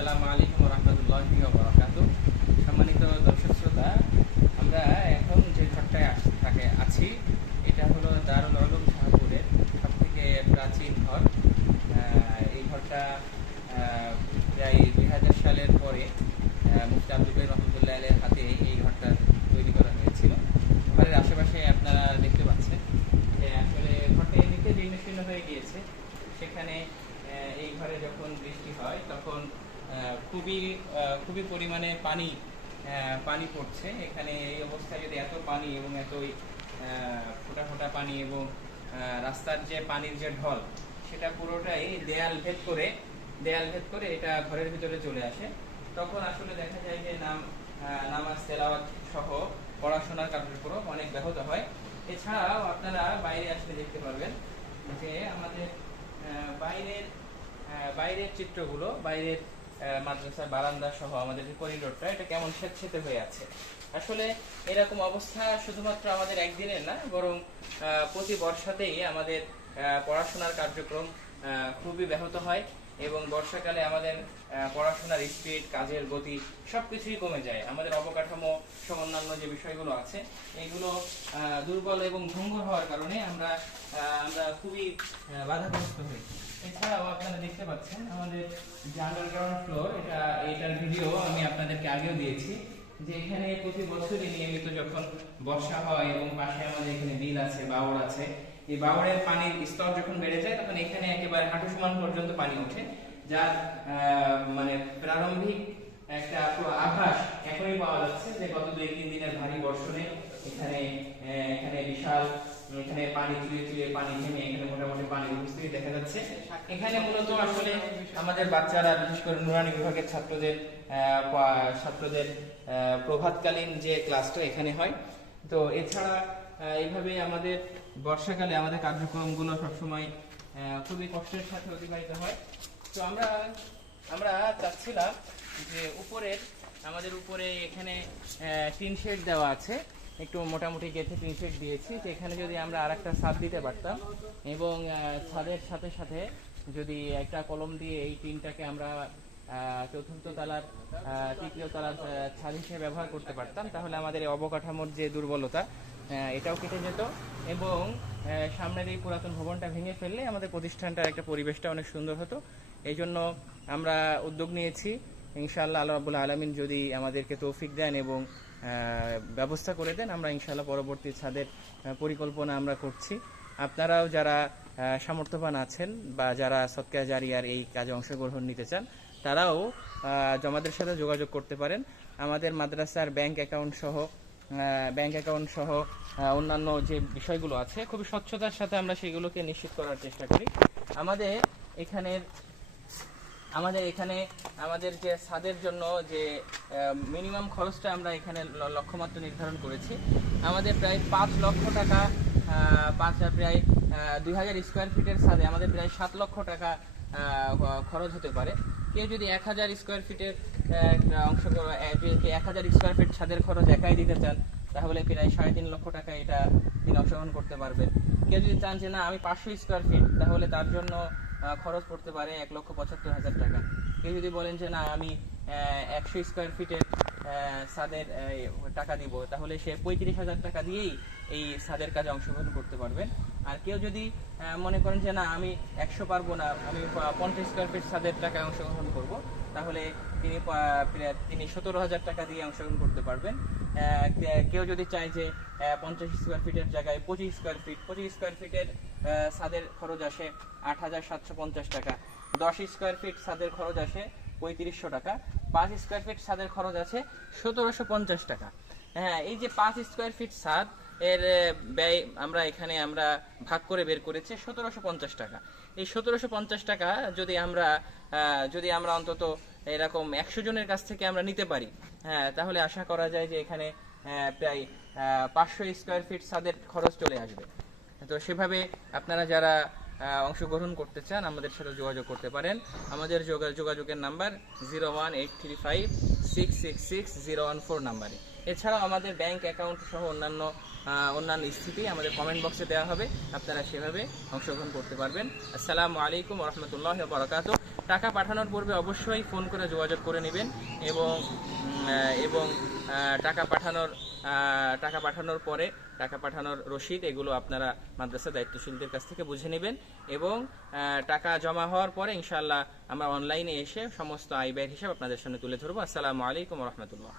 আসসালামু আলাইকুম রহমতুল্লাহি ওয়া বারাকাতুহু। সম্মানিত দর্শক শ্রোতা, আমরা এখন যে ঘরটায় আছি এটা হলো দারুল উলুম শাহপুরের সবথেকে প্রাচীন ঘর। এই ঘরটা প্রায় 2000 সালের পরে মুফতি আব্দুল করিম রহমতুল্লাহ আলাইহির হাতে এই ঘরটা তৈরি করা হয়েছিল। ঘরের আশেপাশে আপনারা দেখতে পাচ্ছেন যে আসলে ঘরটা এমনিতে জীর্ণশীর্ণ হয়ে গিয়েছে। সেখানে এই ঘরে যখন বৃষ্টি হয় তখন খুবই পরিমাণে পানি পড়ছে। এখানে এই অবস্থায় যদি এত পানি এবং এতই ফোঁটা ফোঁটা পানি এবং রাস্তার যে পানির যে ঢল সেটা পুরোটাই দেয়াল ভেদ করে এটা ঘরের ভিতরে চলে আসে। তখন আসলে দেখা যায় যে নামাজ তেলাওয়াত সহ পড়াশোনার কার্যক্রম অনেক ব্যাহত হয়। এছাড়াও আপনারা বাইরে আসলে দেখতে পারবেন যে আমাদের বাইরের চিত্রগুলো, বাইরের মাদ্রাসার বারান্দা সহ আমাদের যে করিডোরটা এটা কেমন স্যাঁতসেঁতে হয়ে আছে। আসলে এরকম অবস্থা শুধুমাত্র আমাদের একদিনের না, বরং প্রতি বর্ষাতেই আমাদের পড়াশোনার কার্যক্রম খুবই ব্যাহত হয় এবং বর্ষাকালে আমাদের পড়াশোনার স্পিড, কাজের গতি সবকিছুই কমে যায়। আমাদের অবকাঠামো সহ অন্যান্য যে বিষয়গুলো আছে এইগুলো দুর্বল এবং ভঙ্গুর হওয়ার কারণে আমরা খুবই বাধাগ্রস্ত হই। এছাড়াও আপনারা দেখতে পাচ্ছেন আমাদের যে আন্ডারগ্রাউন্ড ফ্লোর, এটার ভিডিও আমি আপনাদেরকে আগেও দিয়েছি যে এখানে প্রতি বছরই নিয়মিত যখন বর্ষা হয় এবং পাশে আমাদের এখানে বিল আছে, বাওড় আছে, এই বাওড়ের পানির স্তর যখন বেড়ে যায় তখন এখানে একেবারে হাঁটু সমান পর্যন্ত পানি ওঠে, যার মানে প্রারম্ভিক একটা আভাস এখনই পাওয়া যাচ্ছে যে গত 2-3 দিনের ভারী বর্ষণে এখানে বিশাল পানি চুয়ে পানি নেমে এখানে মোটামুটি পানির উপস্থিতি দেখা যাচ্ছে। এখানে মূলত আসলে আমাদের বাচ্চারা, বিশেষ করে নুরানি বিভাগের ছাত্রদের প্রভাতকালীন যে ক্লাসটা এখানে হয়। তো এছাড়া এইভাবে আমাদের বর্ষাকালে আমাদের কার্যক্রমগুলো সবসময় খুবই কষ্টের সাথে অতিবাহিত হয়। তো আমরা চাচ্ছিলাম যে আমাদের উপরে এখানে টিন শেড দেওয়া আছে, একটু মোটামুটি গেথে টিন শেড দিয়েছি, যে এখানে যদি আমরা আরেকটা ছাদ দিতে পারতাম এবং ছাদের সাথে সাথে যদি একটা কলম দিয়ে এই টিনটাকে আমরা চতুর্থ তলার তৃতীয় তলার ছাদ হিসেবে ব্যবহার করতে পারতাম, তাহলে আমাদের এই অবকাঠামোর যে দুর্বলতা এটাও কেটে যেত এবং সামনের এই পুরাতন ভবনটা ভেঙে ফেললে আমাদের প্রতিষ্ঠানটার একটা পরিবেশটা অনেক সুন্দর হতো। এই জন্য আমরা উদ্যোগ নিয়েছি। ইনশাআল্লাহ আল্লাহ রাব্বুল আলামিন যদি আমাদেরকে তৌফিক দেন এবং ব্যবস্থা করে দেন, আমরা ইনশাআল্লাহ পরবর্তী ছাদের পরিকল্পনা আমরা করছি। আপনারাও যারা সামর্থ্যবান আছেন বা যারা সদকা জারিয়ার এই কাজে অংশগ্রহণ নিতে চান তারাও আমাদের সাথে যোগাযোগ করতে পারেন। আমাদের মাদ্রাসার ব্যাংক অ্যাকাউন্ট সহ অন্যান্য যে বিষয়গুলো আছে খুবই স্বচ্ছতার সাথে আমরা সেগুলোকে নিশ্চিত করার চেষ্টা করি। আমাদের এখানে আমাদের যে ছাদের জন্য যে মিনিমাম খরচটা আমরা এখানে লক্ষ্যমাত্রা নির্ধারণ করেছি, আমাদের প্রায় 5 লক্ষ টাকা, প্রায় 2000 স্কোয়ার ফিটের ছাদে আমাদের প্রায় 7 লক্ষ টাকা খরচ হতে পারে। কেউ যদি 1000 স্কোয়ার ফিটের 1000 স্কোয়ার ফিট ছাদের খরচ একাই দিতে চান তাহলে প্রায় 3.5 লক্ষ টাকা এটা তিনি অংশগ্রহণ করতে পারবেন। কেউ যদি চান যে না আমি 500 স্কোয়ার ফিট, তাহলে তার জন্য খরচ পড়তে পারে 1,75,000 টাকা। কেউ যদি বলেন যে না আমি 100 স্কোয়ার ফিটের ছাদের টাকা দিব, তাহলে সে 35,000 টাকা দিয়েই এই ছাদের কাজে অংশগ্রহণ করতে পারবেন। আর কেউ যদি মনে করেন যে না আমি 100 পারবো না, আমি 50 স্কোয়ার ফিট ছাদের টাকায় অংশগ্রহণ করব, তাহলে তিনি 17,000 টাকা দিয়ে অংশগ্রহণ করতে পারবেন। কেউ যদি চায় যে 50 স্কোয়ার ফিটের জায়গায় 25 স্কোয়ার ফিটের ছাদের খরচ আসে 8,750 টাকা, 10 স্কোয়ার ফিট ছাদের খরচ আসে 3500 টাকা, 5 স্কোয়ার ফিট ছাদের খরচ আছে 1750 টাকা। হ্যাঁ, এই যে 5 স্কোয়ার ফিট ছাদ এর ব্যয় আমরা ভাগ করে বের করেছি 1750 টাকা। এই 1750 টাকা যদি আমরা অন্তত এরকম 100 জনের কাছ থেকে আমরা নিতে পারি, হ্যাঁ, তাহলে আশা করা যায় যে এখানে প্রায় 500 স্কোয়ার ফিট ছাদের খরচ চলে আসবে। তো সেভাবে আপনারা যারা অংশগ্রহণ করতে চান আমাদের সাথে যোগাযোগ করতে পারেন। আমাদের যোগাযোগের নাম্বার 01835666014 নাম্বারে। এছাড়াও আমাদের ব্যাংক অ্যাকাউন্ট সহ অন্যান্য স্থিতি আমাদের কমেন্ট বক্সে দেওয়া হবে, আপনারা সেভাবে অংশগ্রহণ করতে পারবেন। আসসালামু আলাইকুম ওয়া রাহমাতুল্লাহি ওয়া বারাকাতুহু। টাকা পাঠানোর পূর্বে অবশ্যই ফোন করে যোগাযোগ করে নেবেন এবং টাকা পাঠানোর পরে টাকা পাঠানোর রসিদ এগুলো আপনারা মাদ্রাসা দায়িত্বশীলদের কাছ থেকে বুঝে নেবেন এবং টাকা জমা হওয়ার পরে ইনশাআল্লাহ আমরা অনলাইনে এসে সমস্ত আয় ব্যয়ের হিসাব আপনাদের সামনে তুলে ধরবো। আসসালামু আলাইকুম ওয়া রাহমাতুল্লাহ।